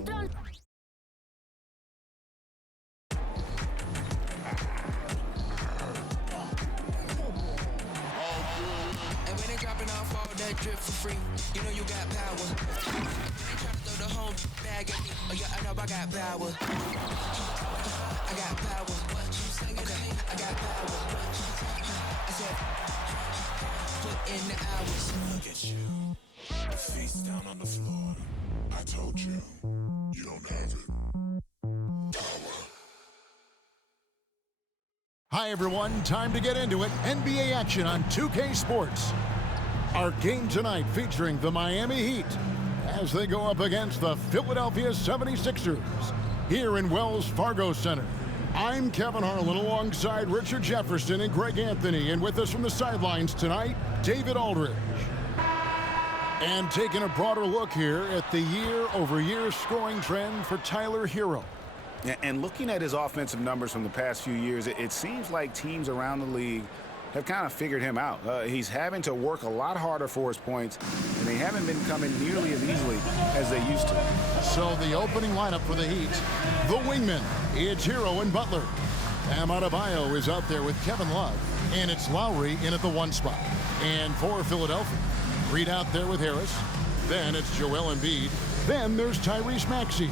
And when they dropping off all that drip for free, you know you got power. They try to throw the whole bag at me. Oh yeah, I know I got power. I got power. Okay, I got power. I said, put in the hours. Look at you. Face down on the floor. I told you. You don't have it. Power. Hi, everyone. Time to get into it. NBA action on 2K Sports. Our game tonight featuring the Miami Heat as they go up against the Philadelphia 76ers here in Wells Fargo Center. I'm Kevin Harlan alongside Richard Jefferson and Greg Anthony, and with us from the sidelines tonight, David Aldridge. And taking a broader look here at the year-over-year scoring trend for Tyler Herro. And looking at his offensive numbers from the past few years, it seems like teams around the league have kind of figured him out. He's having to work a lot harder for his points, and they haven't been coming nearly as easily as they used to. So the opening lineup for the Heat, the wingmen, it's Herro and Butler. Bam Adebayo is out there with Kevin Love, and it's Lowry in at the 1 spot. And for Philadelphia, Reed out there with Harris. Then it's Joel Embiid. Then there's Tyrese Maxey.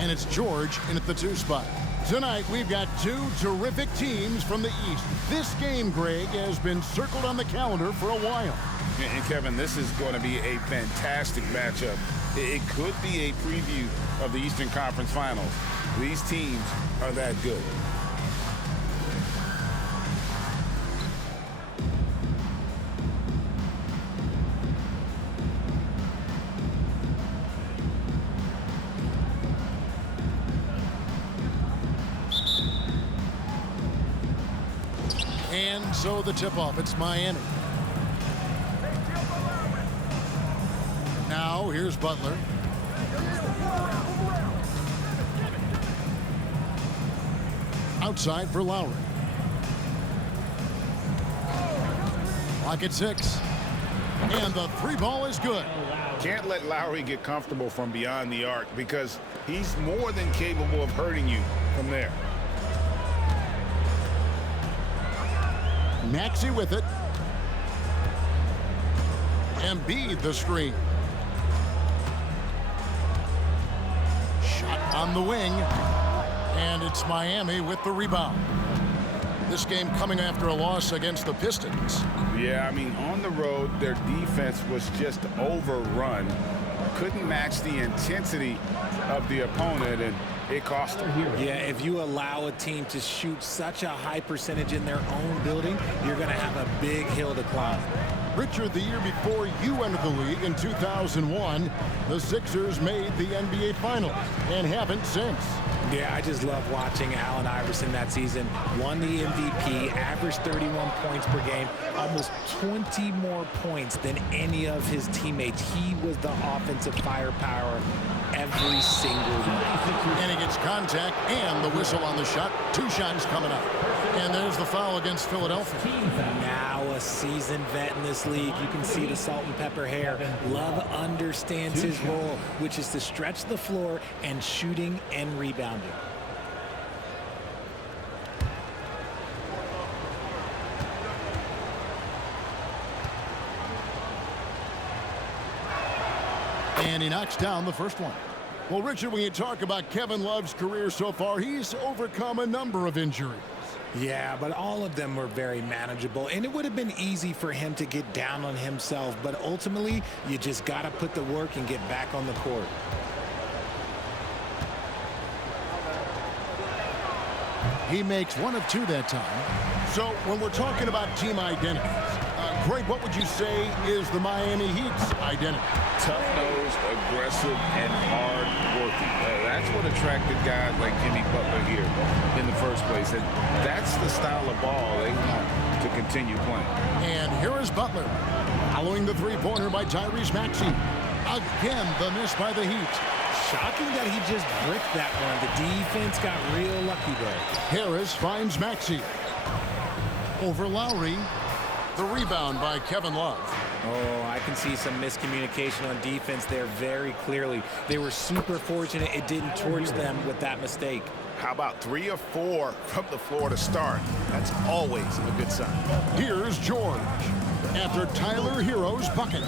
And it's George in at the 2 spot. Tonight, we've got 2 terrific teams from the East. This game, Greg, has been circled on the calendar for a while. And Kevin, this is going to be a fantastic matchup. It could be a preview of the Eastern Conference Finals. These teams are that good. And so the tip-off, it's Miami. Now, here's Butler. Outside for Lowry. Clock at 6. And the 3 ball is good. Can't let Lowry get comfortable from beyond the arc because he's more than capable of hurting you from there. Maxey with it. Embiid the screen. Shot on the wing. And it's Miami with the rebound. This game coming after a loss against the Pistons. Yeah, I mean, on the road, their defense was just overrun. Couldn't match the intensity of the opponent, and it cost them. Yeah, if you allow a team to shoot such a high percentage in their own building, you're going to have a big hill to climb. Richard, the year before you entered the league in 2001, the Sixers made the NBA Finals and haven't since. Yeah, I just love watching Allen Iverson that season. Won the MVP, averaged 31 points per game, almost 20 more points than any of his teammates. He was the offensive firepower every single night. And he gets contact and the whistle on the shot. 2 shots coming up. And there's the foul against Philadelphia. Now a seasoned vet in this league. You can see the salt and pepper hair. Love understands his role, which is to stretch the floor and shooting and rebounding. And he knocks down the first one. Well, Richard, when you talk about Kevin Love's career so far, he's overcome a number of injuries. Yeah, but all of them were very manageable, and it would have been easy for him to get down on himself, but ultimately, you just got to put the work and get back on the court. He makes 1 of 2 that time. So when we're talking about team identities, Greg, what would you say is the Miami Heat's identity? Tough-nosed, aggressive, and hard-working. That's what attracted guys like Jimmy Butler here in the first place. And that's the style of ball they want to continue playing. And here is Butler. Following the 3-pointer by Tyrese Maxey. Again, the miss by the Heat. Shocking that he just bricked that one. The defense got real lucky there. Harris finds Maxey. Over Lowry. The rebound by Kevin Love. Oh, I can see some miscommunication on defense there very clearly. They were super fortunate it didn't torch them with that mistake. How about 3 or 4 from the floor to start? That's always a good sign. Here's George after Tyler Hero's bucket.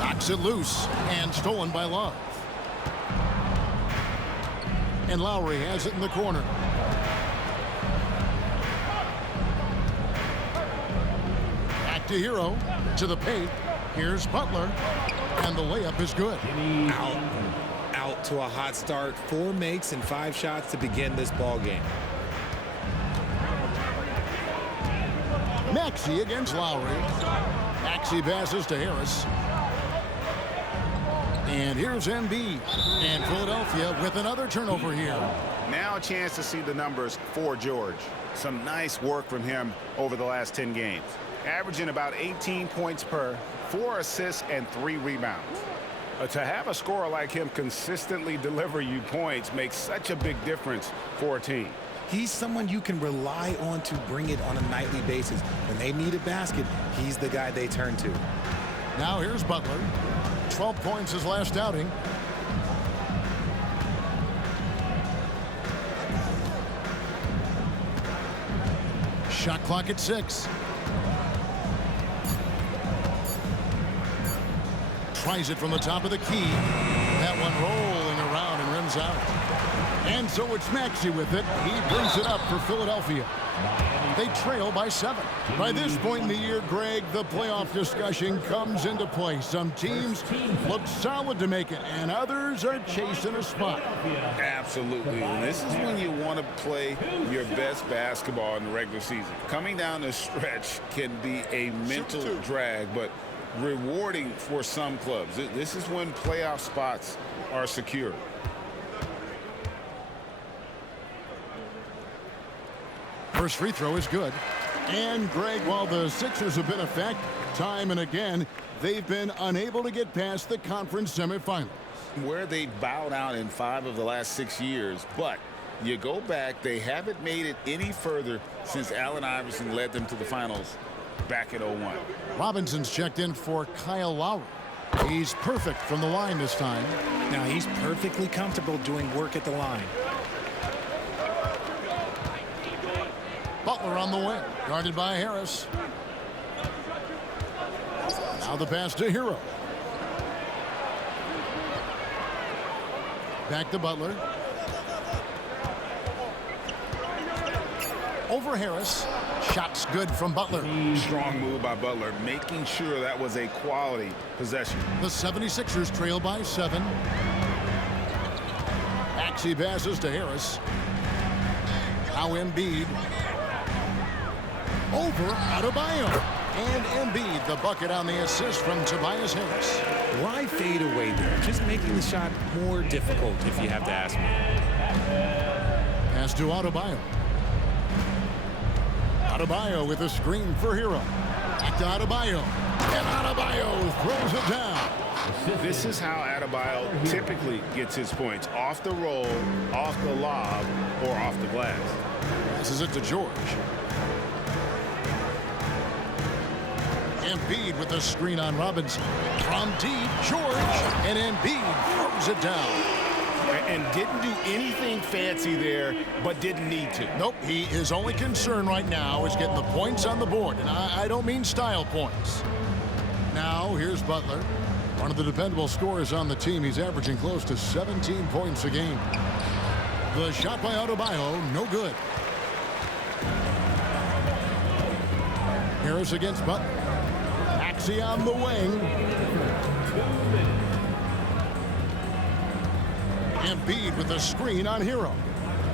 Knocks it loose and stolen by Love. And Lowry has it in the corner. Back to Hero, to the paint. Here's Butler, and the layup is good. Out to a hot start. 4 makes and 5 shots to begin this ball game. Maxey against Lowry. Maxey passes to Harris. And here's Embiid. And Philadelphia with another turnover here. Now a chance to see the numbers for George. Some nice work from him over the last 10 games. Averaging about 18 points per, 4 assists, and 3 rebounds. To have a scorer like him consistently deliver you points makes such a big difference for a team. He's someone you can rely on to bring it on a nightly basis. When they need a basket, he's the guy they turn to. Now here's Butler. 12 points his last outing. Shot clock at 6. Tries it from the top of the key. That one rolling around and rims out. And so it's Maxey with it. He brings it up for Philadelphia. They trail by 7. By this point in the year, Greg, the playoff discussion comes into play. Some teams look solid to make it, and others are chasing a spot. Absolutely. And this is when you want to play your best basketball in the regular season. Coming down the stretch can be a mental drag, but rewarding for some clubs. This is when playoff spots are secure. First free throw is good. And Greg, while the Sixers have been a fact time and again, they've been unable to get past the conference semifinals. Where they bowed out in 5 of the last 6 years, but you go back, they haven't made it any further since Allen Iverson led them to the finals back in 01. Robinson's checked in for Kyle Lowry. He's perfect from the line this time. Now he's perfectly comfortable doing work at the line. Butler on the wing, guarded by Harris. Now the pass to Hero. Back to Butler. Over Harris. Shots good from Butler. Strong move by Butler, making sure that was a quality possession. The 76ers trail by 7. Maxey passes to Harris. Now Embiid. Over Adebayo. And Embiid, the bucket on the assist from Tobias Harris. Why fade away there? Just making the shot more difficult, if you have to ask me. Pass to Adebayo. Adebayo with a screen for Hero. Back to Adebayo. And Adebayo throws it down. This is how Adebayo typically gets his points. Off the roll, off the lob, or off the glass. Passes it to George. Embiid with the screen on Robinson. From deep, George. And Embiid throws it down. And didn't do anything fancy there, but didn't need to. Nope, his only concern right now is getting the points on the board. And I don't mean style points. Now, here's Butler. One of the dependable scorers on the team. He's averaging close to 17 points a game. The shot by Adebayo, no good. Harris against Butler. Maxey on the wing. Embiid with the screen on Hero.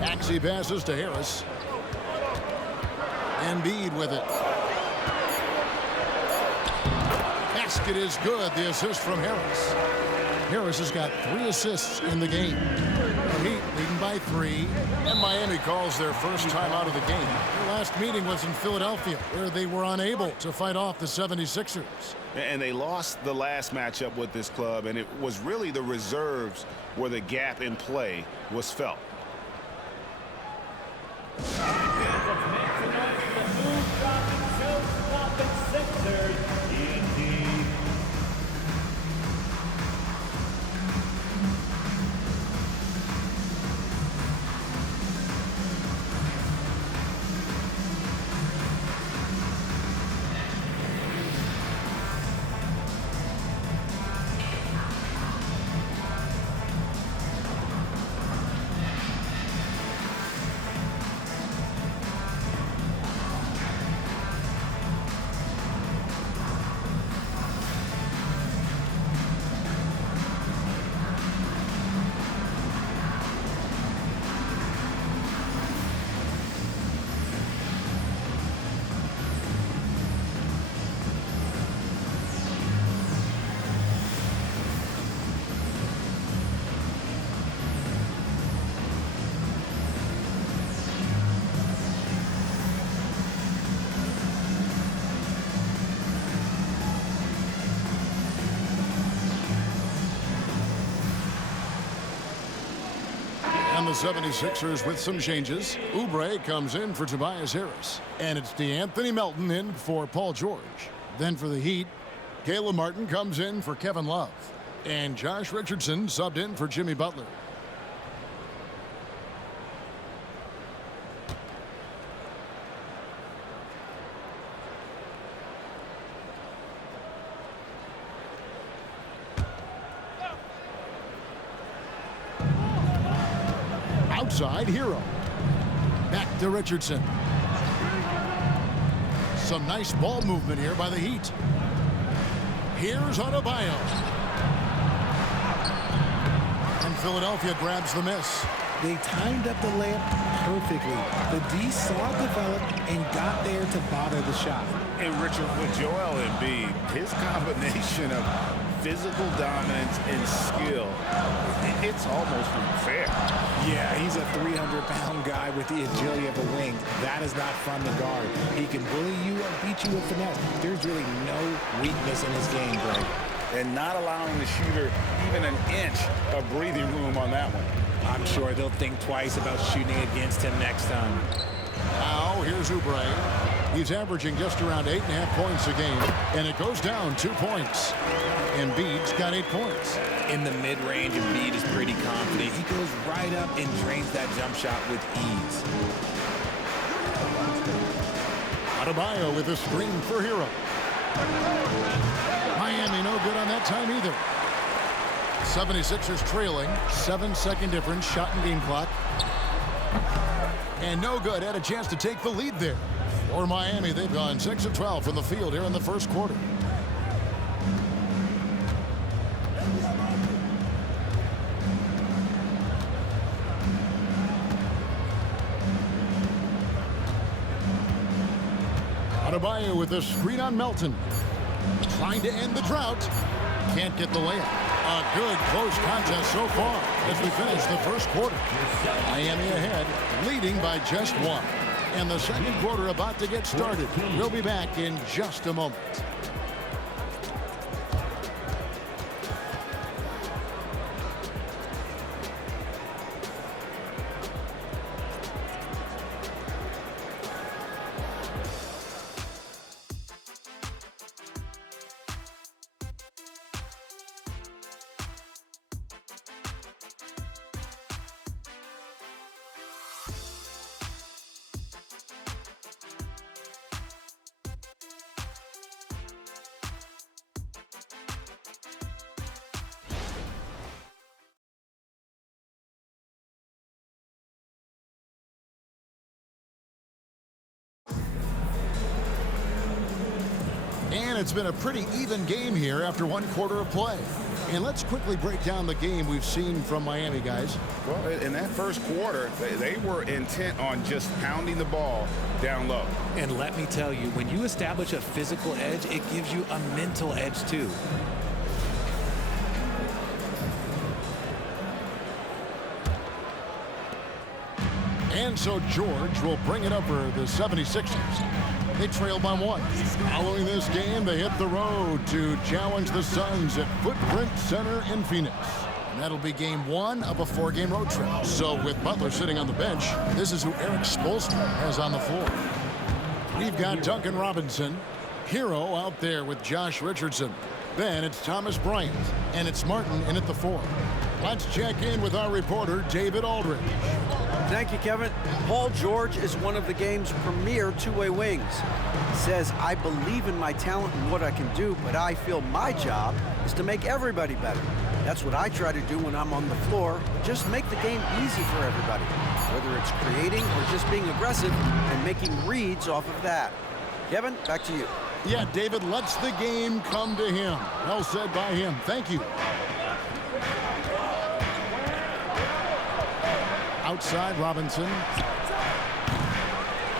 Maxey passes to Harris. Embiid with it. Basket is good. The assist from Harris. Harris has got 3 assists in the game. The Heat leading by 3. And Miami calls their first time out of the game. Their last meeting was in Philadelphia, where they were unable to fight off the 76ers. And they lost the last matchup with this club, and it was really the reserves where the gap in play was felt. the 76ers with some changes. Oubre comes in for Tobias Harris. And it's DeAnthony Melton in for Paul George. Then for the Heat, Caleb Martin comes in for Kevin Love. And Josh Richardson subbed in for Jimmy Butler. Outside, Hero. Back to Richardson. Some nice ball movement here by the Heat. Here's Adebayo. And Philadelphia grabs the miss. They timed up the layup perfectly. The D saw it develop and got there to bother the shot. And Richard, with Joel Embiid, his combination of physical dominance and skill, it's almost unfair. Yeah, he's a 300-pound guy with the agility of a wing. That is not fun to guard. He can bully you and beat you with finesse. There's really no weakness in his game, Greg. And not allowing the shooter even an inch of breathing room on that one. I'm sure they'll think twice about shooting against him next time. Now, here's Oubre. He's averaging just around 8.5 points a game, and it goes down 2 points. Embiid's got 8 points. In the mid-range, Embiid is pretty confident. He goes right up and drains that jump shot with ease. Adebayo with a screen for Hero. Miami no good on that time either. 76ers trailing. 7-second difference, shot and game clock. And no good. Had a chance to take the lead there. For Miami, they've gone 6 of 12 from the field here in the first quarter. Adebayo with a screen on Melton. Trying to end the drought. Can't get the layup. A good close contest so far as we finish the first quarter. Miami ahead, leading by just 1. And the second quarter about to get started. We'll be back in just a moment. And it's been a pretty even game here after 1 quarter of play. And let's quickly break down the game we've seen from Miami, guys. Well, in that first quarter, they were intent on just pounding the ball down low. And let me tell you, when you establish a physical edge, it gives you a mental edge too. And so George will bring it up for the 76ers. They trail by 1. Following this game, they hit the road to challenge the Suns at Footprint Center in Phoenix. And that'll be game 1 of a 4-game road trip. So with Butler sitting on the bench, this is who Eric Spoelstra has on the floor. We've got Duncan Robinson. Hero out there with Josh Richardson. Then it's Thomas Bryant. And it's Martin in at the 4. Let's check in with our reporter, David Aldridge. Thank you, Kevin. Paul George is one of the game's premier two-way wings. He says, I believe in my talent and what I can do, but I feel my job is to make everybody better. That's what I try to do when I'm on the floor. Just make the game easy for everybody, whether it's creating or just being aggressive and making reads off of that. Kevin, back to you. Yeah, David lets the game come to him. Well said by him. Thank you. Outside, Robinson.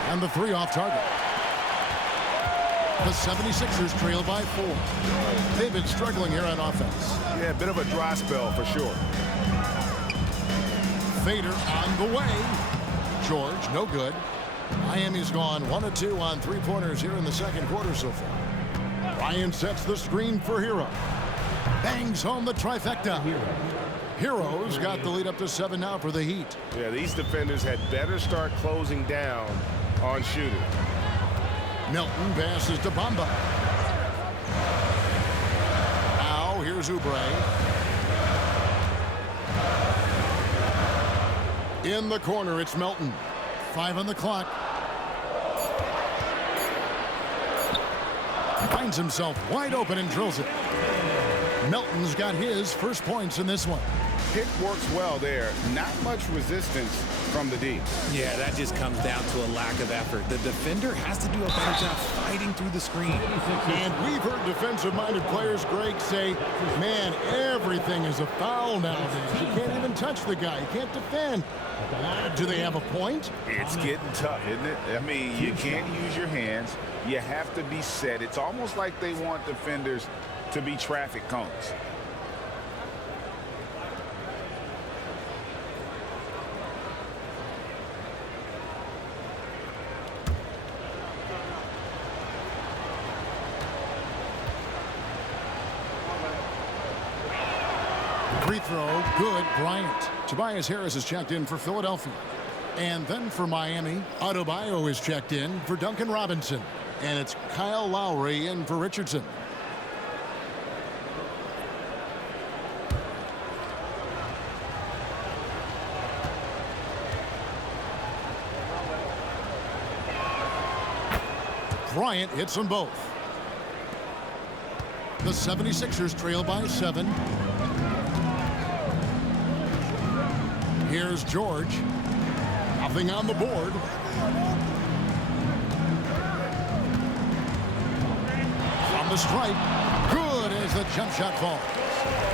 And the 3 off target. The 76ers trail by 4. They've been struggling here on offense. Yeah, a bit of a dry spell for sure. Fader on the way. George, no good. Miami's gone 1 of 2 on 3-pointers here in the second quarter so far. Ryan sets the screen for Hero. Bangs home the trifecta. Hero's got the lead up to 7 now for the Heat. Yeah, these defenders had better start closing down on shooters. Milton passes to Bamba. Now here's Oubre. In the corner, it's Melton. 5 on the clock. Finds himself wide open and drills it. Melton's got his first points in this one. Pick works well there. Not much resistance from the D. Yeah, that just comes down to a lack of effort. The defender has to do a better job fighting through the screen. And we've heard defensive-minded players, Greg, say, man, everything is a foul nowadays. You can't even touch the guy. You can't defend. Do they have a point? It's getting tough, isn't it? I mean, you can't use your hands. You have to be set. It's almost like they want defenders to be traffic cones. Free throw, good, Bryant. Tobias Harris is checked in for Philadelphia. And then for Miami, Adebayo is checked in for Duncan Robinson. And it's Kyle Lowry in for Richardson. Bryant hits them both. The 76ers trail by 7. Here's George. Nothing on the board. From the stripe. Good as the jump shot falls.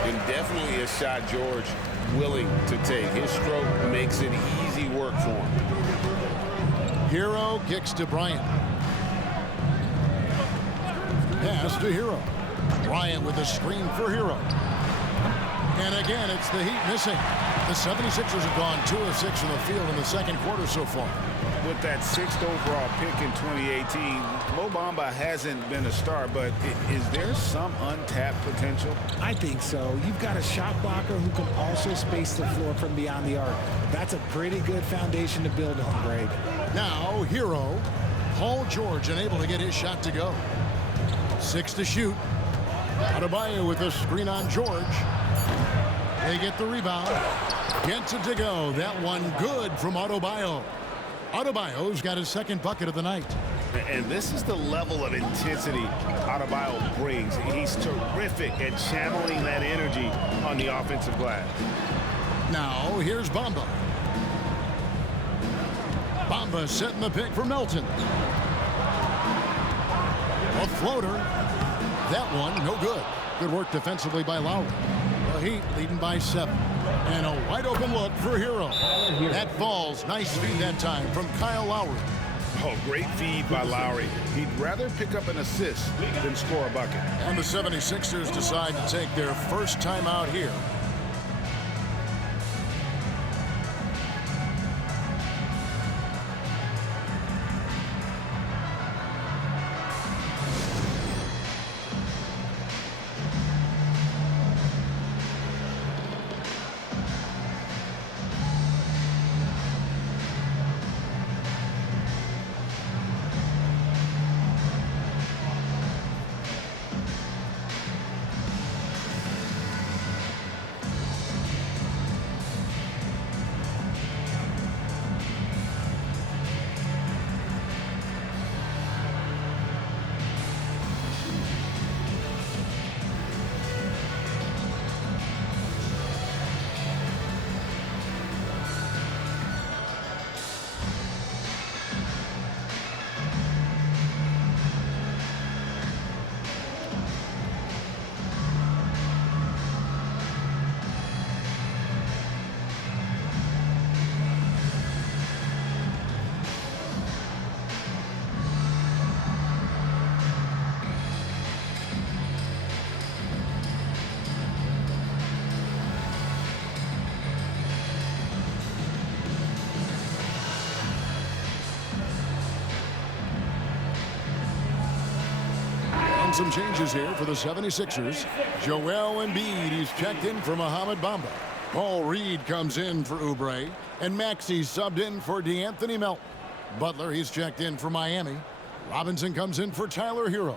And definitely a shot George willing to take. His stroke makes it easy work for him. Hero kicks to Bryant. Pass to Hero. Bryant with a screen for Hero. And again, it's the Heat missing. The 76ers have gone 2 of 6 from the field in the second quarter so far. With that 6th overall pick in 2018, Mo Bamba hasn't been a star, but is there some untapped potential? I think so. You've got a shot blocker who can also space the floor from beyond the arc. That's a pretty good foundation to build on, Greg. Now, Hero. Paul George unable to get his shot to go. 6 to shoot. Adebayo with a screen on George. They get the rebound. Gets it to go. That one good from Adebayo. Adebayo's got his second bucket of the night. And this is the level of intensity Adebayo brings. He's terrific at channeling that energy on the offensive glass. Now, here's Bamba. Bamba setting the pick for Melton. A floater. That one, no good. Good work defensively by Lowry. The Heat leading by 7. And a wide open look for Hero. That falls. Nice feed that time from Kyle Lowry. Oh, great feed by Lowry. He'd rather pick up an assist than score a bucket. And the 76ers decide to take their first time out here. And some changes here for the 76ers. Joel Embiid, he's checked in for Mohamed Bamba. Paul Reed comes in for Oubre, and Maxey subbed in for DeAnthony Melton. Butler, he's checked in for Miami. Robinson comes in for Tyler Hero.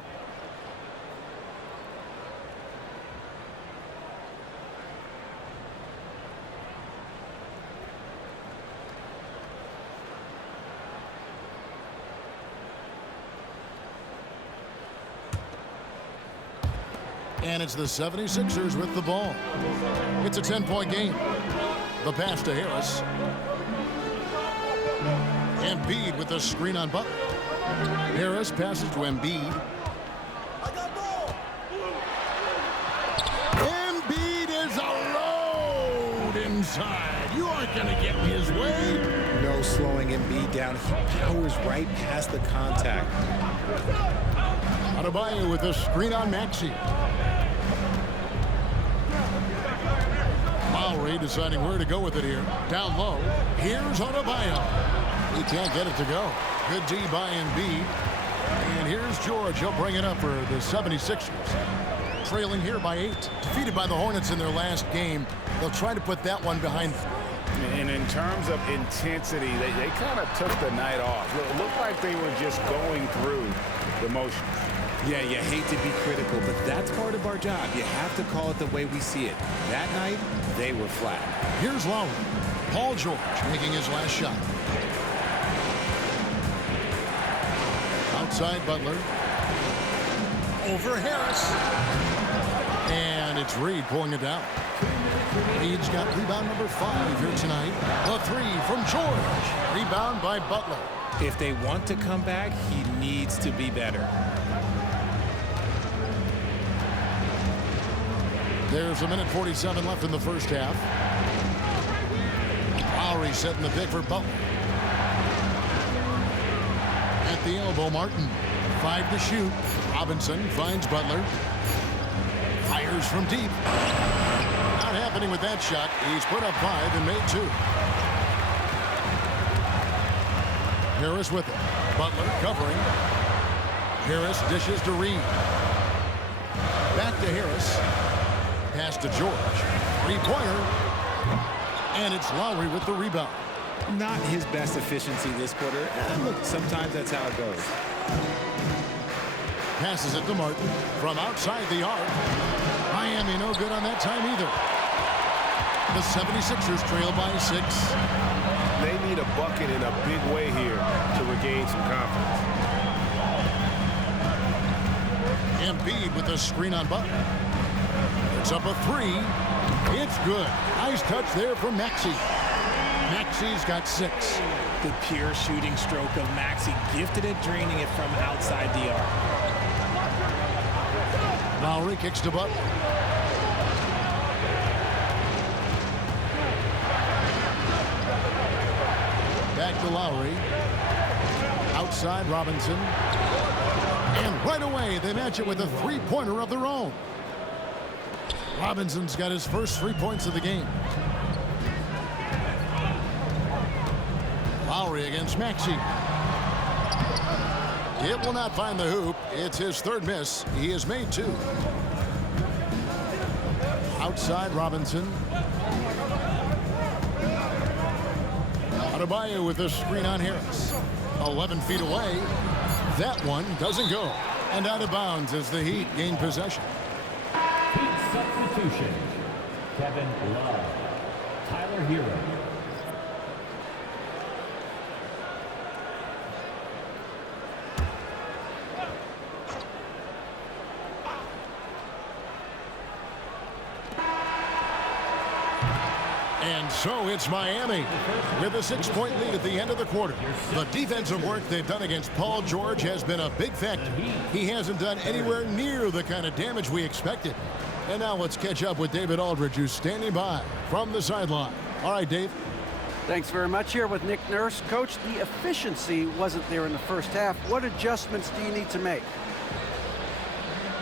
And it's the 76ers with the ball. It's a 10-point game. The pass to Harris. Embiid with the screen on Butler. Harris passes to Embiid. Embiid is alone inside. You aren't going to get me his way. No slowing Embiid down. He powers right past the contact. Adebayo with the screen on Maxey. Lowry deciding where to go with it here. Down low. Here's Adebayo. He can't get it to go. Good D by Embiid. And here's George. He'll bring it up for the 76ers. Trailing here by 8. Defeated by the Hornets in their last game. They'll try to put that one behind them. And in terms of intensity, they kind of took the night off. It looked like they were just going through the motions. Yeah, you hate to be critical, but that's part of our job. You have to call it the way we see it. That night, they were flat. Here's Lowry. Paul George making his last shot. Outside Butler. Over Harris. And it's Reed pulling it down. Reed's got rebound number 5 here tonight. A 3 from George. Rebound by Butler. If they want to come back, he needs to be better. There's 1:47 left in the first half. Lowry setting the pick for Butler. At the elbow, Martin. 5 to shoot. Robinson finds Butler. Fires from deep. Not happening with that shot. He's put up 5 and made 2. Harris with it. Butler covering. Harris dishes to Reed. Back to Harris. Pass to George. 3-pointer. And it's Lowry with the rebound. Not his best efficiency this quarter. Look, sometimes that's how it goes. Passes it to Martin from outside the arc. Miami no good on that time either. The 76ers trail by 6. They need a bucket in a big way here to regain some confidence. Embiid with the screen on Butler. It's up a 3. It's good. Nice touch there from Maxey. Maxey's got 6. The pure shooting stroke of Maxey, gifted at draining it from outside the arc. Lowry kicks to Butler. Back to Lowry. Outside Robinson. And right away they match it with a 3-pointer of their own. Robinson's got his first 3 points of the game. Lowry against Maxey. It will not find the hoop. It's his 3rd miss. He has made 2. Outside Robinson. Adebayo with the screen on Harris. 11 feet away. That one doesn't go. And out of bounds as the Heat gain possession. Substitution. Kevin Love. Tyler Hero. And so it's Miami with a 6-point lead at the end of the quarter. The defensive work they've done against Paul George has been a big factor. He hasn't done anywhere near the kind of damage we expected. And now let's catch up with David Aldridge, who's standing by from the sideline. All right, Dave. Thanks very much. Here with Nick Nurse. Coach, the efficiency wasn't there in the first half. What adjustments do you need to make?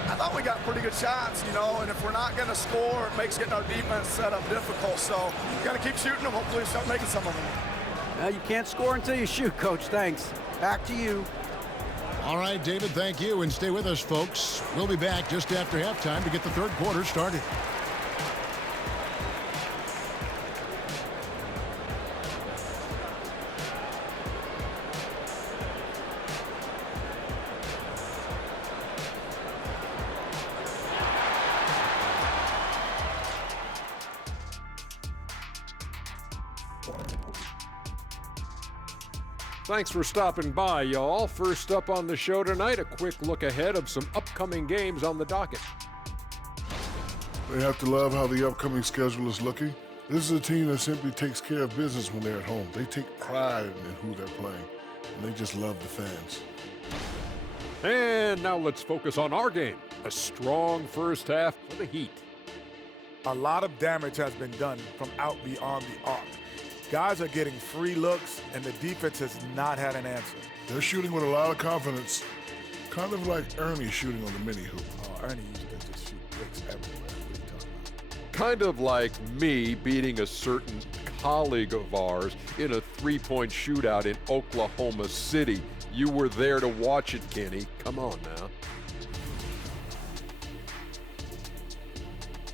I thought we got pretty good shots, you know, and if we're not going to score, it makes getting our defense set up difficult. So you got to keep shooting them. Hopefully start making some of them. Well, you can't score until you shoot, Coach. Thanks. Back to you. All right, David, thank you. And stay with us, folks. We'll be back just after halftime to get the 3rd quarter started. Thanks for stopping by, y'all. First up on the show tonight, a quick look ahead of some upcoming games on the docket. They have to love how the upcoming schedule is looking. This is a team that simply takes care of business when they're at home. They take pride in who they're playing, and they just love the fans. And now let's focus on our game. A strong first half for the Heat. A lot of damage has been done from out beyond the arc. Guys are getting free looks, and the defense has not had an answer. They're shooting with a lot of confidence, kind of like Ernie shooting on the mini hoop. Oh, Ernie used to just shoot bricks everywhere. What are you talking about? Kind of like me beating a certain colleague of ours in a three-point shootout in Oklahoma City. You were there to watch it, Kenny. Come on now.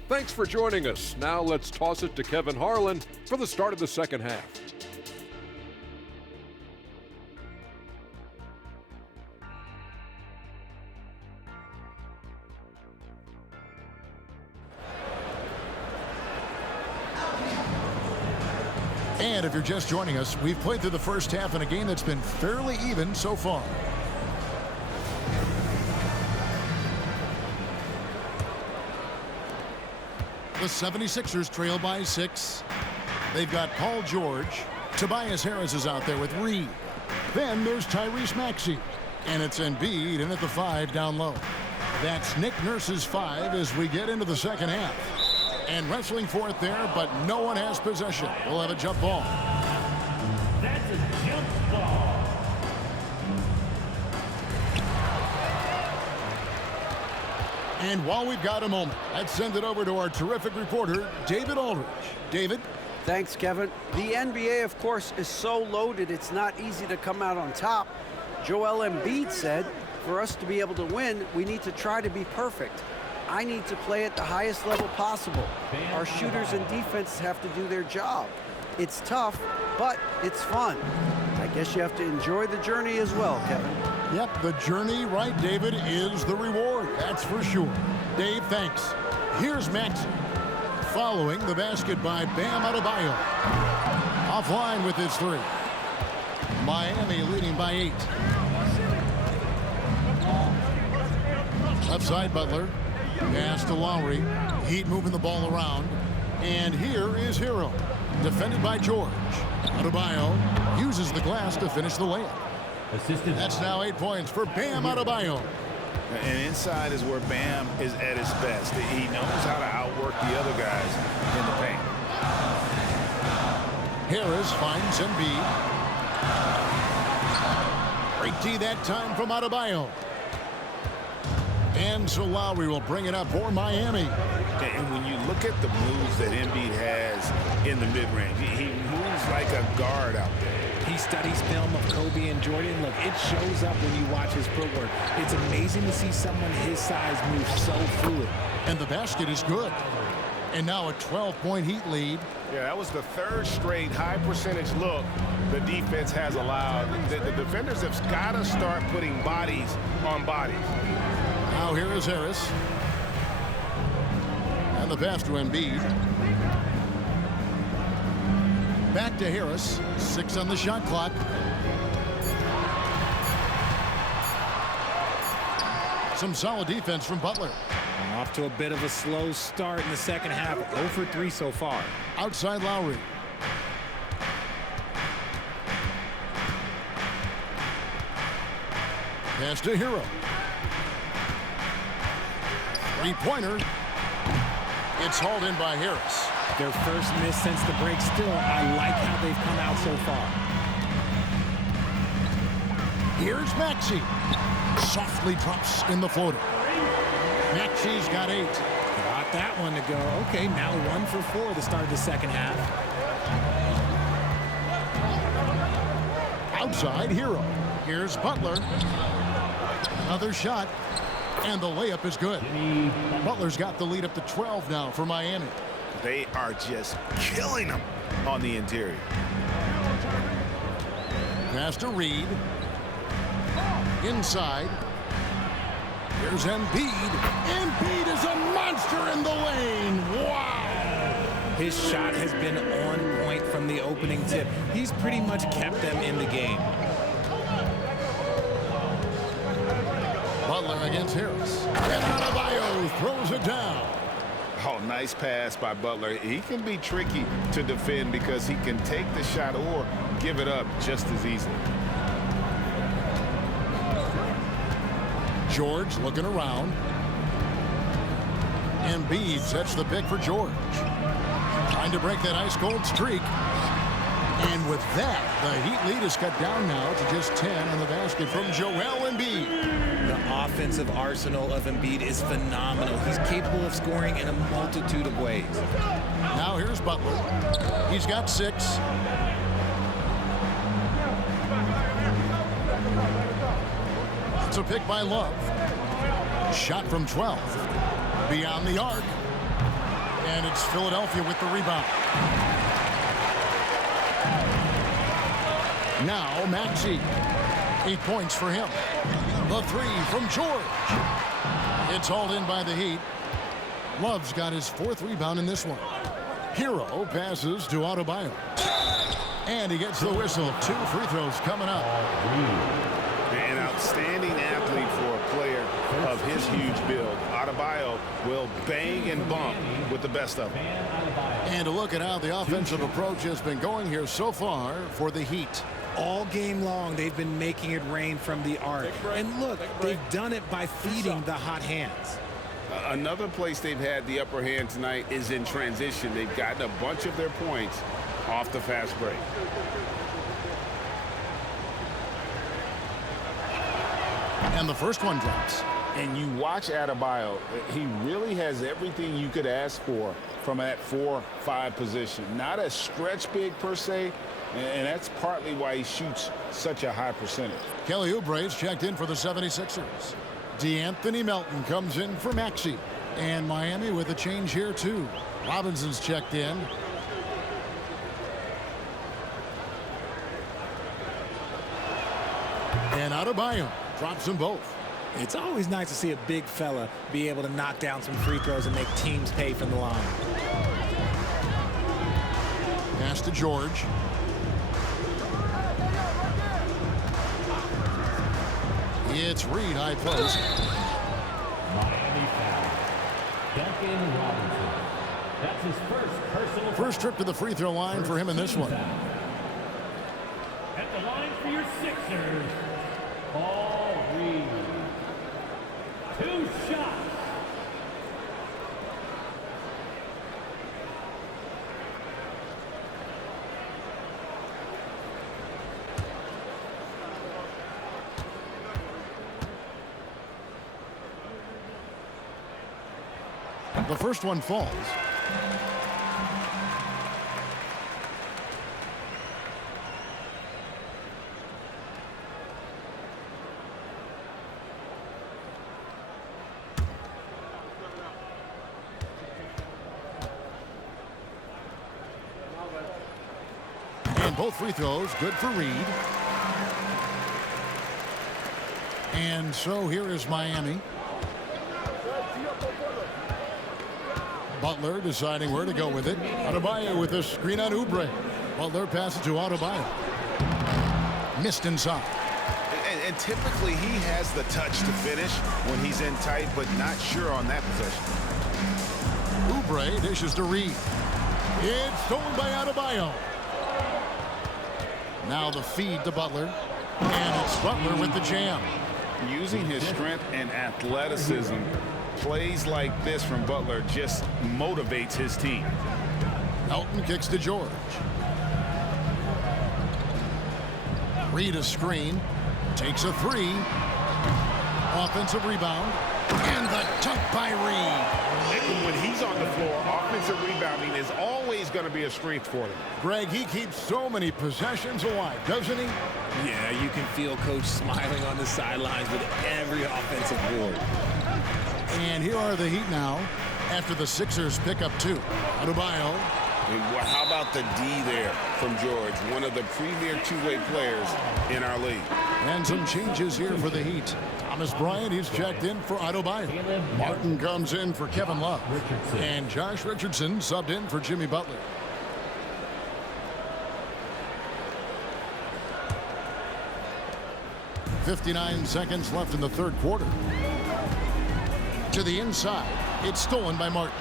Thanks for joining us. Now let's toss it to Kevin Harlan for the start of the second half. And if you're just joining us, we've played through the first half in a game that's been fairly even so far. The 76ers trail by 6. They've got Paul George. Tobias Harris is out there with Reed. Then there's Tyrese Maxey. And it's Embiid in at the 5 down low. That's Nick Nurse's 5 as we get into the second half. And wrestling for it there, but no one has possession. We'll have a jump ball. That's a jump ball. And while we've got a moment, let's send it over to our terrific reporter, David Aldridge. David? Thanks, Kevin. The NBA, of course, is so loaded it's not easy to come out on top. Joel Embiid said, for us to be able to win, we need to try to be perfect. I need to play at the highest level possible. Our shooters and defense have to do their job. It's tough, but it's fun. I guess you have to enjoy the journey as well, Kevin. Yep, the journey, right, David, is the reward. That's for sure. Dave, thanks. Here's Maxey. Following the basket by Bam Adebayo. Offline with his 3. Miami leading by 8. Left side, Butler. Pass to Lowry. Heat moving the ball around. And here is Hero. Defended by George. Adebayo uses the glass to finish the layup. That's now 8 points for Bam Adebayo. And inside is where Bam is at his best. He knows how to outwork the other guys in the paint. Harris finds Embiid. Great D that time from Adebayo. And so Lowry will bring it up for Miami. And when you look at the moves that Embiid has in the mid-range, he moves like a guard out there. He studies film of Kobe and Jordan. Look, it shows up when you watch his footwork. It's amazing to see someone his size move so fluid. And the basket is good. And now a 12-point Heat lead. Yeah, that was the 3rd straight high-percentage look the defense has allowed. The defenders have got to start putting bodies on bodies. Now here is Harris. And the pass to Embiid. Back to Harris. 6 on the shot clock. Some solid defense from Butler. Off to a bit of a slow start in the second half. 0 for 3 so far. Outside Lowry. Pass to Hero. 3-pointer. It's hauled in by Harris. Their first miss since the break. Still, I like how they've come out so far. Here's Maxey. Softly drops in the floater. Maxey's got 8. Got that one to go. Okay, now 1 for 4 to start the second half. Outside Hero. Here's Butler. Another shot. And the layup is good. Butler's got the lead up to 12 now for Miami. They are just killing them on the interior. Pass to Reed. Inside. Here's Embiid. Embiid is a monster in the lane. Wow! His shot has been on point from the opening tip. He's pretty much kept them in the game. Butler against Harris. And Adebayo throws it down. Oh, nice pass by Butler. He can be tricky to defend because he can take the shot or give it up just as easily. George looking around. Embiid sets the pick for George. Trying to break that ice-cold streak. And with that, the Heat lead is cut down now to just 10 on the basket from Joel Embiid. The offensive arsenal of Embiid is phenomenal. He's capable of scoring in a multitude of ways. Now here's Butler. He's got 6. It's a pick by Love. Shot from 12. Beyond the arc. And it's Philadelphia with the rebound. Now Maxey. 8 points for him. The 3 from George. It's hauled in by the Heat. Love's got his 4th rebound in this one. Hero passes to Adebayo. And he gets the whistle. 2 free throws coming up. An outstanding athlete for a player of his huge build. Adebayo will bang and bump with the best of them. And to look at how the offensive approach has been going here so far for the Heat. All game long, they've been making it rain from the arc. And look, they've done it by feeding the hot hands. Another place they've had the upper hand tonight is in transition. They've gotten a bunch of their points off the fast break. And the first one drops. And you watch Adebayo, he really has everything you could ask for from that 4-5 position. Not a stretch big per se, and that's partly why he shoots such a high percentage. Kelly Oubre's checked in for the 76ers. DeAnthony Melton comes in for Maxey. And Miami with a change here too. Robinson's checked in. And Adebayo drops them both. It's always nice to see a big fella be able to knock down some free throws and make teams pay from the line. Pass to George. It's Reed high post. Miami foul. Duncan Robinson. That's his first personal foul. First trip to the free throw line for him in this one. At the line for your Sixers, Paul Reed. 2 shots. The first one falls. And both free throws good for Reed. And so here is Miami. Butler deciding where to go with it. Adebayo with a screen on Oubre. Butler passes to Adebayo. Missed inside. And typically he has the touch to finish when he's in tight, but not sure on that possession. Oubre dishes to Reed. It's stolen by Adebayo. Now the feed to Butler. And it's Butler with the jam. Using his strength and athleticism, plays like this from Butler just motivates his team. Elton kicks to George. Reed a screen. Takes a 3. Offensive rebound. And the dunk by Reed. When he's on the floor, offensive rebounding is always going to be a strength for them. Greg, he keeps so many possessions alive, doesn't he? Yeah, you can feel Coach smiling on the sidelines with every offensive board. And here are the Heat now after the Sixers pick up 2. Adebayo. How about the D there from George, one of the premier two-way players in our league. And some changes here for the Heat. Thomas Bryant, he's checked in for Adebayo. Martin comes in for Kevin Love. And Josh Richardson subbed in for Jimmy Butler. 59 seconds left in the third quarter. To the inside. It's stolen by Martin.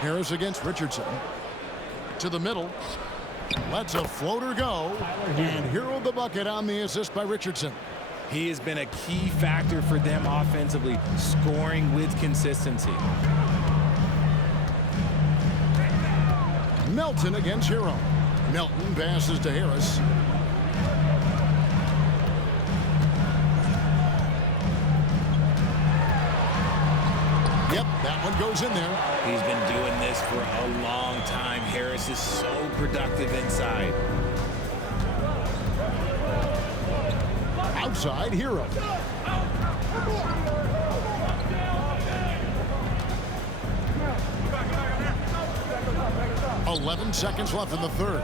Harris against Richardson. To the middle. Lets a floater go. And Hero the bucket on the assist by Richardson. He has been a key factor for them offensively, scoring with consistency. Melton against Hero. Melton passes to Harris. Yep, that one goes in there. He's been doing this for a long time. Harris is so productive inside. Outside, Hero. "11 seconds left in the third.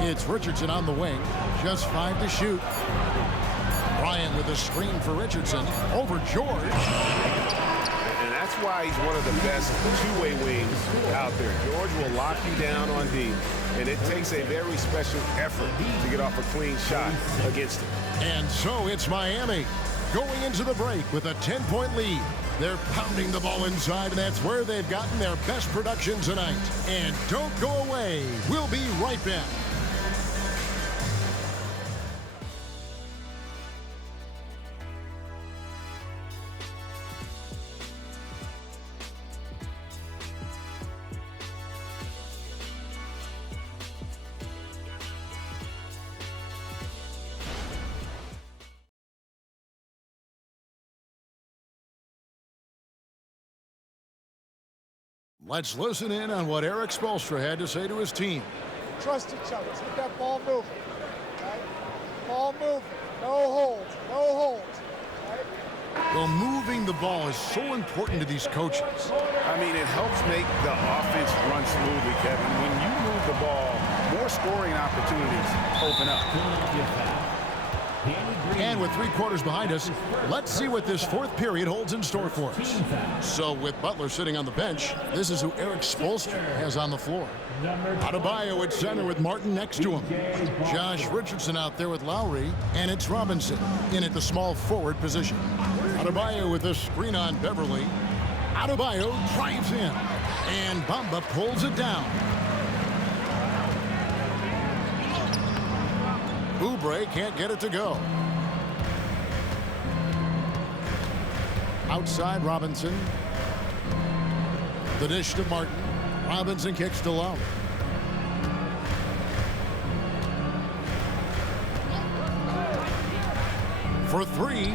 It's Richardson on the wing. Just 5 to shoot. Bryant with a screen for Richardson. Over George. And that's why he's one of the best two-way wings out there. George will lock you down on D, and it takes a very special effort to get off a clean shot against him. And so it's Miami going into the break with a 10-point lead. They're pounding the ball inside, and that's where they've gotten their best production tonight. And don't go away. We'll be right back. Let's listen in on what Erik Spoelstra had to say to his team. Trust each other. Let's get that ball moving. Right? Ball moving. No holds. No holds. Right? Well, moving the ball is so important to these coaches. I mean, it helps make the offense run smoothly, Kevin. When you move the ball, more scoring opportunities open up. And with 3 quarters behind us, let's see what this fourth period holds in store for us. So with Butler sitting on the bench, this is who Erik Spoelstra has on the floor. Adebayo at center with Martin next to him. Josh Richardson out there with Lowry, and it's Robinson in at the small forward position. Adebayo with a screen on Beverly. Adebayo drives in, and Bamba pulls it down. Oubre can't get it to go. Outside, Robinson. The dish to Martin. Robinson kicks to Lowry. For 3.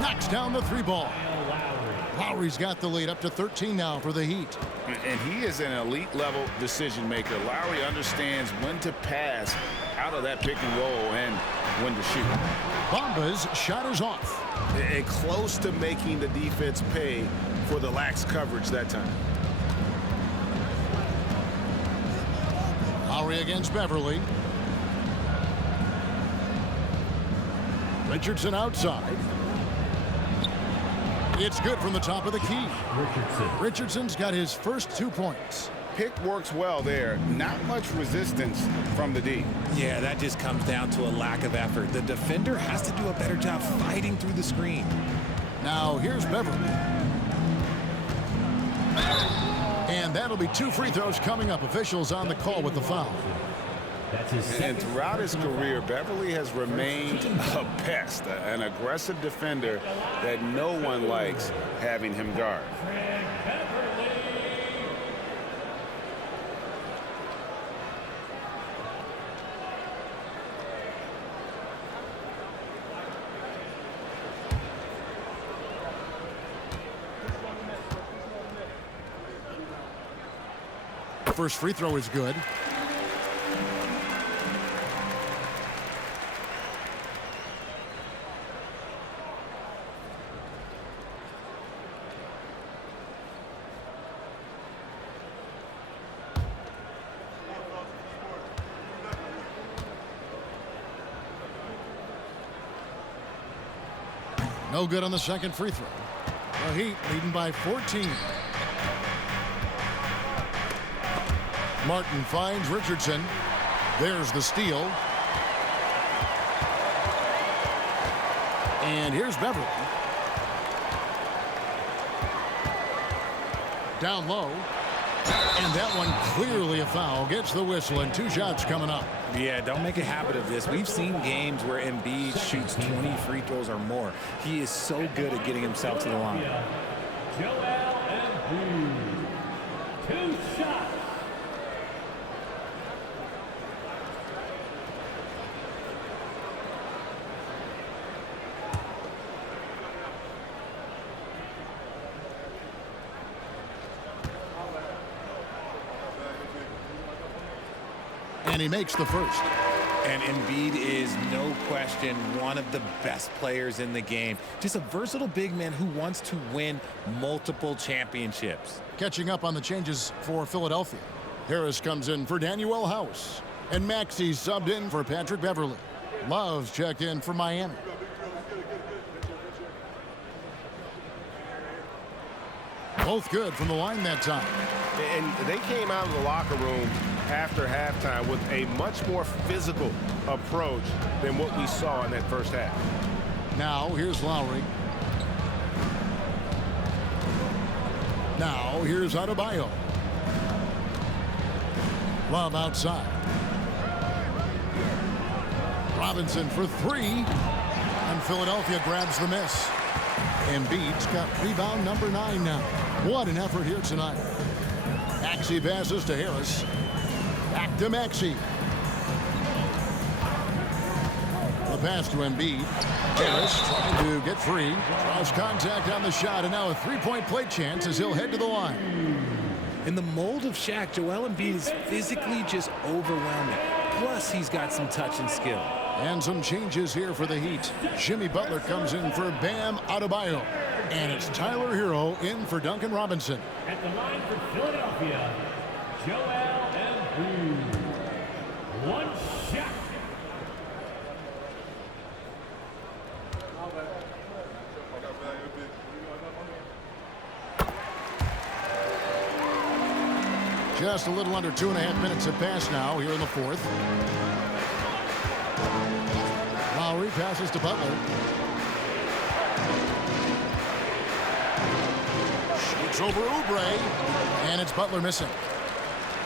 Knocks down the 3 ball. Lowry's got the lead up to 13 now for the Heat. And he is an elite level decision maker. Lowry understands when to pass out of that pick and roll and when to shoot. Bamba's shot is off. And close to making the defense pay for the lax coverage that time. Lowry against Beverly. Richardson outside. It's good from the top of the key. Richardson's got his first 2 points. Pick works well there. Not much resistance from the D. Yeah, that just comes down to a lack of effort. The defender has to do a better job fighting through the screen. Now here's Beverly. And that'll be 2 free throws coming up. Officials on the call with the foul. And throughout his career, Beverly has remained a pest, an aggressive defender that no one likes having him guard. First free throw is good. No good on the second free throw. The Heat leading by 14. Martin finds Richardson. There's the steal. And here's Beverly. Down low. And that one clearly a foul. Gets the whistle and 2 shots coming up. Yeah, don't make a habit of this. We've seen games where Embiid shoots 20 free throws or more. He is so good at getting himself to the line. Joel Embiid. 2 shots. And he makes the first. And Embiid is, no question, one of the best players in the game. Just a versatile big man who wants to win multiple championships. Catching up on the changes for Philadelphia. Harris comes in for Danuel House. And Maxey subbed in for Patrick Beverly. Love's checked in for Miami. Both good from the line that time. And they came out of the locker room after halftime with a much more physical approach than what we saw in that first half. Now, here's Lowry. Now, here's Adebayo. Love outside. Robinson for 3. And Philadelphia grabs the miss. Embiid's got rebound number 9 now. What an effort here tonight. Maxey passes to Harris. Back to Maxey. The pass to Embiid. Harris trying to get free. Draws contact on the shot, and now a 3-point play chance as he'll head to the line. In the mold of Shaq, Joel Embiid is physically just overwhelming. Plus, he's got some touch and skill. And some changes here for the Heat. Jimmy Butler comes in for Bam Adebayo. And it's Tyler Hero in for Duncan Robinson. At the line for Philadelphia, Joel Embiid. 1 shot. Just a little under 2.5 minutes have passed now here in the 4th. Lowry passes to Butler. Shoots over Oubre. And it's Butler missing.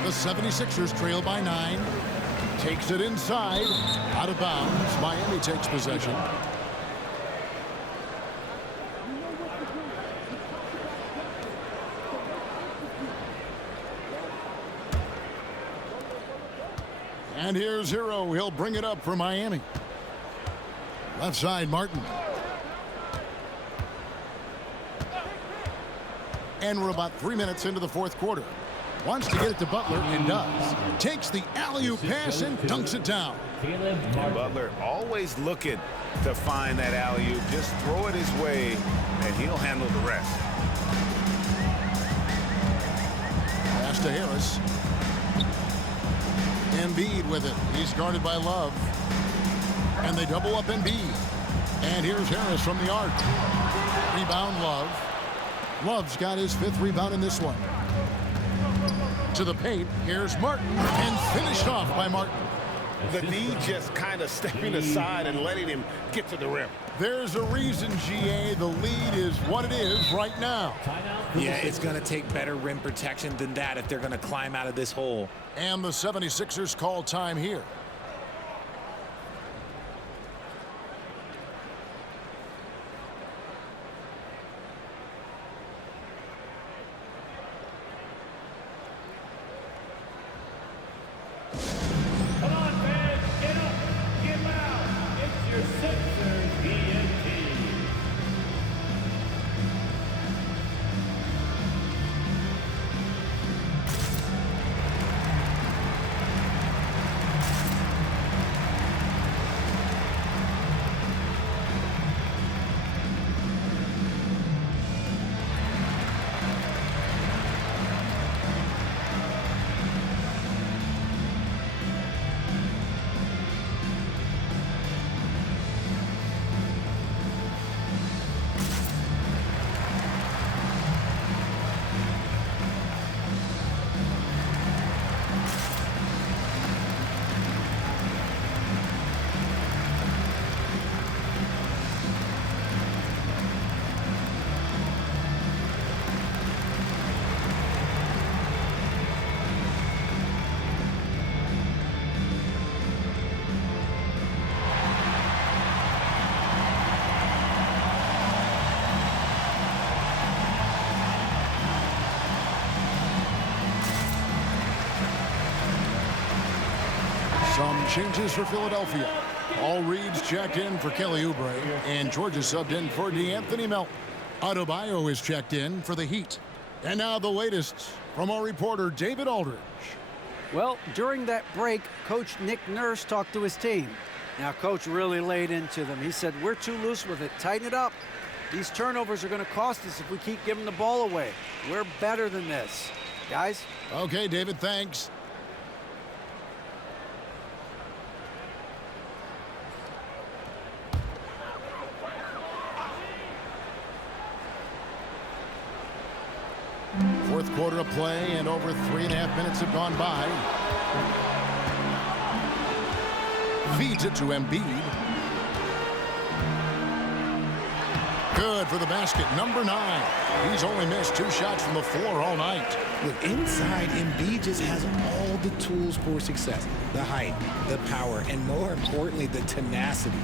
The 76ers trail by 9. Takes it inside. Out of bounds. Miami takes possession. And here's Hero. He'll bring it up for Miami. Left side, Martin. And we're about 3 minutes into the 4th quarter. Wants to get it to Butler and does. Takes the alley-oop pass and dunks it down. Butler always looking to find that alley-oop. Just throw it his way, and he'll handle the rest. Pass to Harris. Embiid with it. He's guarded by Love. And they double up Embiid. And here's Harris from the arc. Rebound Love. Love's got his 5th rebound in this one. To the paint. Here's Martin. And finished off by Martin. The knee just kind of stepping aside and letting him get to the rim. There's a reason, GA. The lead is what it is right now. Yeah, it's going to take better rim protection than that if they're going to climb out of this hole. And the 76ers call time here. Come on, fans, get up, get loud. It's your Sixers ENT. Some changes for Philadelphia. All Reeds checked in for Kelly Oubre, and Georgia subbed in for DeAnthony Melton. Adebayo is checked in for the Heat. And now the latest from our reporter, David Aldridge. Well, during that break, Coach Nick Nurse talked to his team. Now, Coach really laid into them. He said, we're too loose with it. Tighten it up. These turnovers are going to cost us if we keep giving the ball away. We're better than this. Guys? Okay, David, thanks. Fourth quarter of play, and over 3.5 minutes have gone by. Feeds it to Embiid. Good for the basket, number 9. He's only missed 2 shots from the floor all night. Look, inside, Embiid just has all the tools for success. The height, the power, and more importantly, the tenacity.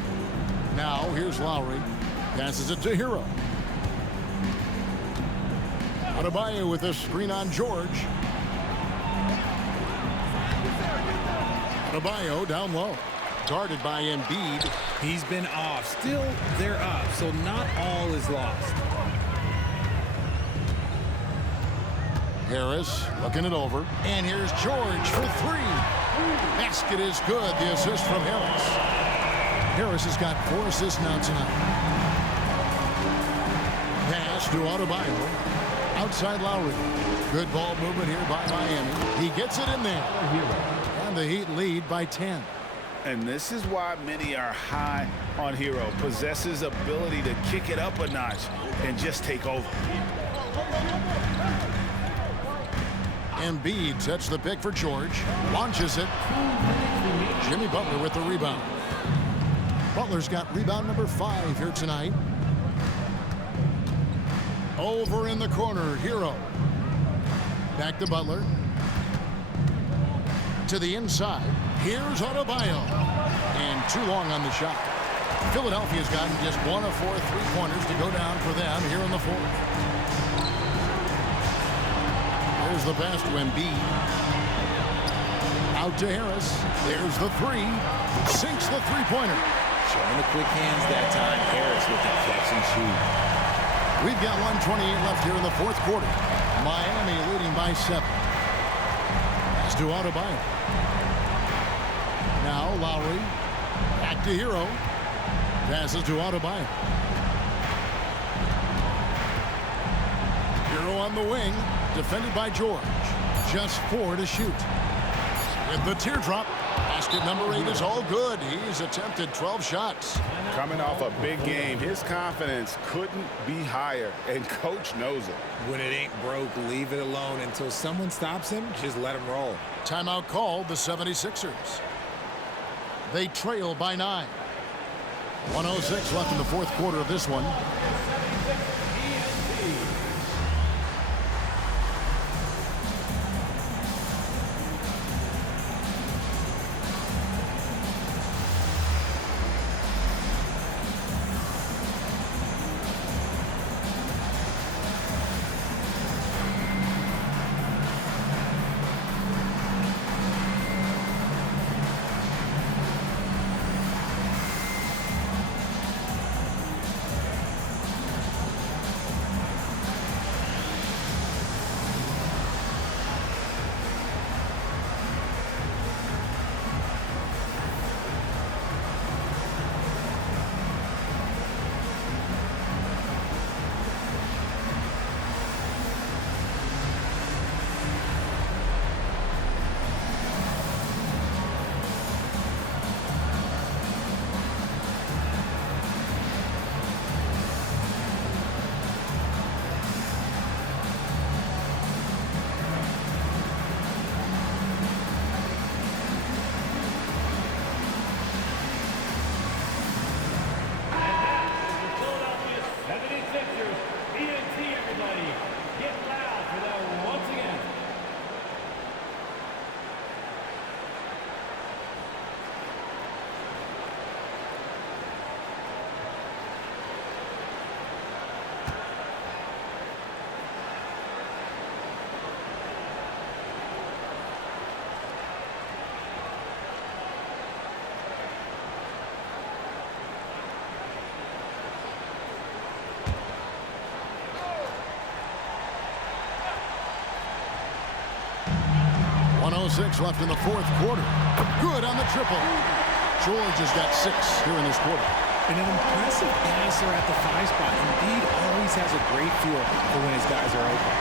Now, here's Lowry. Passes it to Hero. Adebayo with a screen on George. Adebayo down low. Guarded by Embiid. He's been off. Still, they're up, so not all is lost. Harris looking it over. And here's George for 3. Basket is good. The assist from Harris. Harris has got 4 assists now tonight. Pass to Adebayo. Outside Lowry. Good ball movement here by Miami. He gets it in there. And the Heat lead by 10. And this is why many are high on Hero. Possesses ability to kick it up a notch and just take over. Embiid sets the pick for George. Launches it. Jimmy Butler with the rebound. Butler's got rebound number 5 here tonight. Over in the corner, Hero. Back to Butler. To the inside. Here's Adebayo. And too long on the shot. Philadelphia's gotten just 1 of 4 3-pointers to go down for them here in the 4th. There's the pass to Embiid. Out to Harris. There's the 3. Sinks the 3-pointer. Showing the quick hands that time. Harris with the catch and shoot. We've got 1:28 left here in the 4th quarter. Miami leading by 7. Pass to Adebayo. Now Lowry. Back to Hero. Passes to Adebayo. Hero on the wing. Defended by George. Just 4 to shoot. With the teardrop. Basket number 8 is all good. He's attempted 12 shots. Coming off a big game, his confidence couldn't be higher, and Coach knows it. When it ain't broke, leave it alone until someone stops him. Just let him roll. Timeout called the 76ers. They trail by 9. 1:06 left in the 4th quarter of this one. 3:06 left in the fourth quarter. Good on the triple. George has got 6 here in this quarter. And an impressive passer at the 5 spot. Embiid always has a great feel for when his guys are open.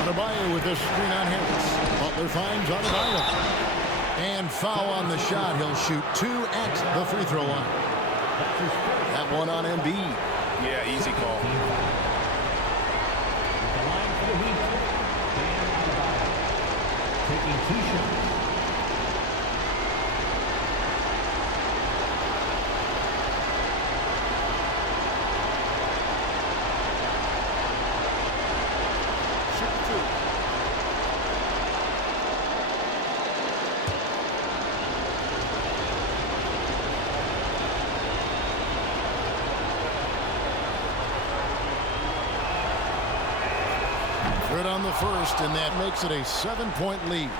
Adebayo with this screen on Harris. Butler finds Adebayo. And foul on the shot. He'll shoot 2 at the free throw line. That one on Embiid. Yeah, easy call. The line for the Heat. Taking 2 shots. Good on the first, and that makes it a 7-point lead.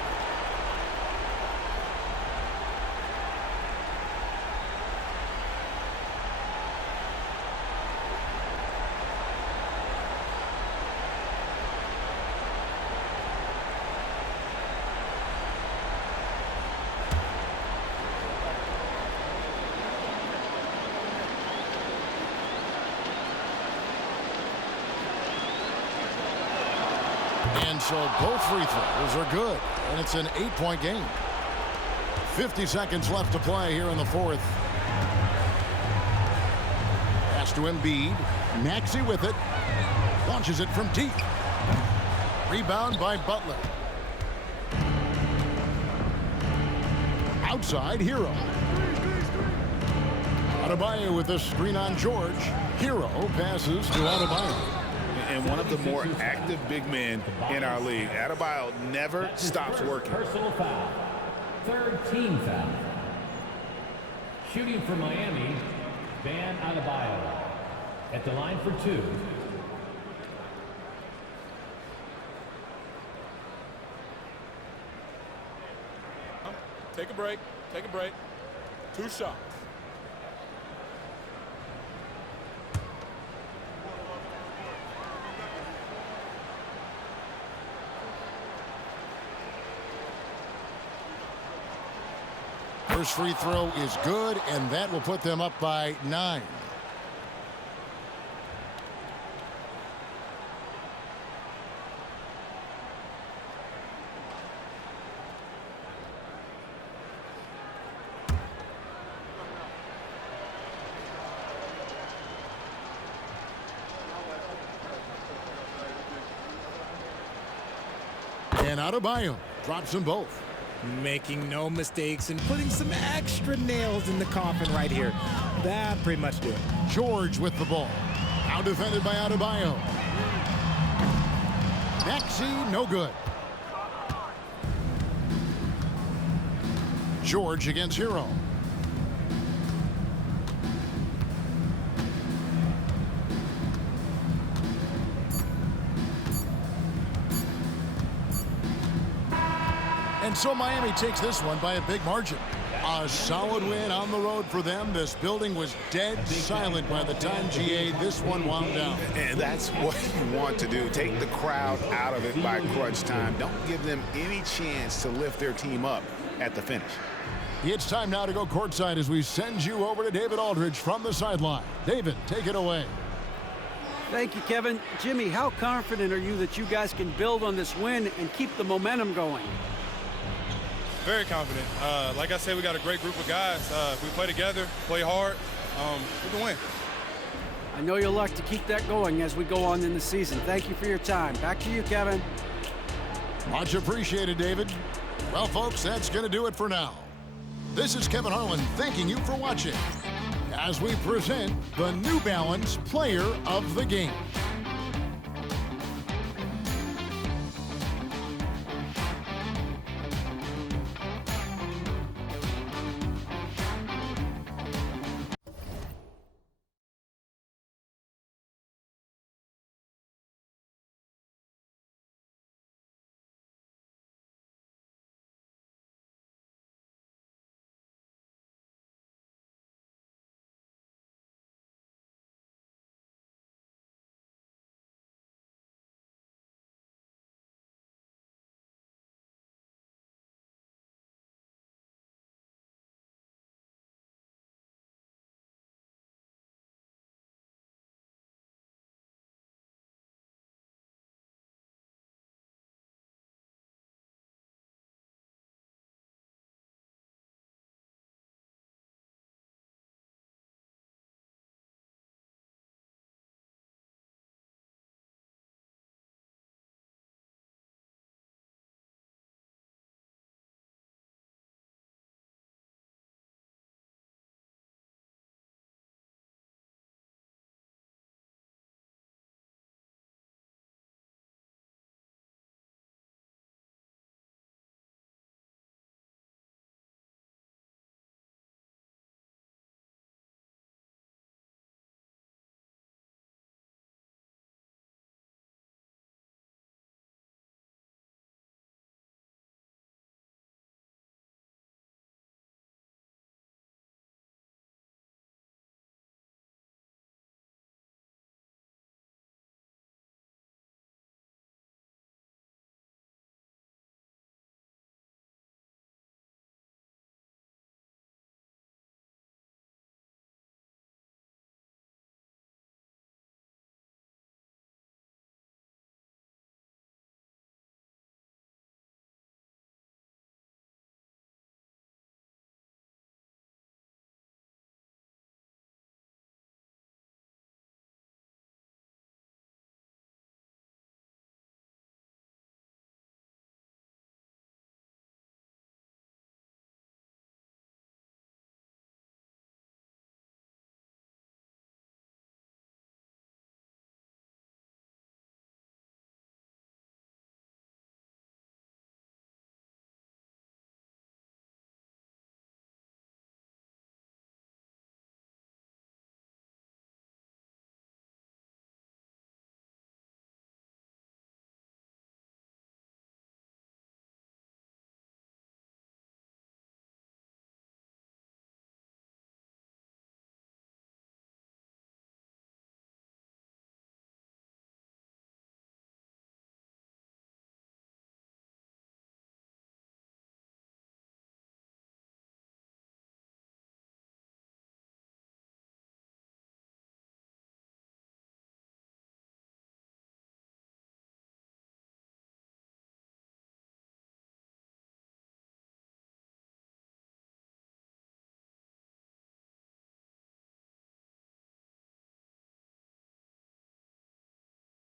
And so both free throws are good, and it's an 8-point game. 50 seconds left to play here in the fourth. Pass to Embiid. Maxey with it. Launches it from deep. Rebound by Butler. Outside, Hero. Adebayo with the screen on George. Hero passes to Adebayo. And one of the more active big men in our league. Adebayo never stops working. Personal foul. 3rd team foul. Shooting for Miami, Bam Adebayo. At the line for 2. Take a break. Take a break. 2 shots. First free throw is good, and that will put them up by 9. And Adebayo drops them both. Making no mistakes and putting some extra nails in the coffin right here. That pretty much do it. George with the ball. Now defended by Adebayo. Maxey, no good. George against Hero. And so Miami takes this one by a big margin. A solid win on the road for them. This building was dead silent by the time, GA, this one wound down. And that's what you want to do. Take the crowd out of it by crunch time. Don't give them any chance to lift their team up at the finish. It's time now to go courtside as we send you over to David Aldridge from the sideline. David, take it away. Thank you, Kevin. Jimmy, how confident are you that you guys can build on this win and keep the momentum going? Very confident. Like I said, we got a great group of guys. If we play together, play hard, we can win. I know you'll like to keep that going as we go on in the season. Thank you for your time. Back to you, Kevin. Much appreciated, David. Well, folks, that's going to do it for now. This is Kevin Harlan thanking you for watching as we present the New Balance Player of the Game.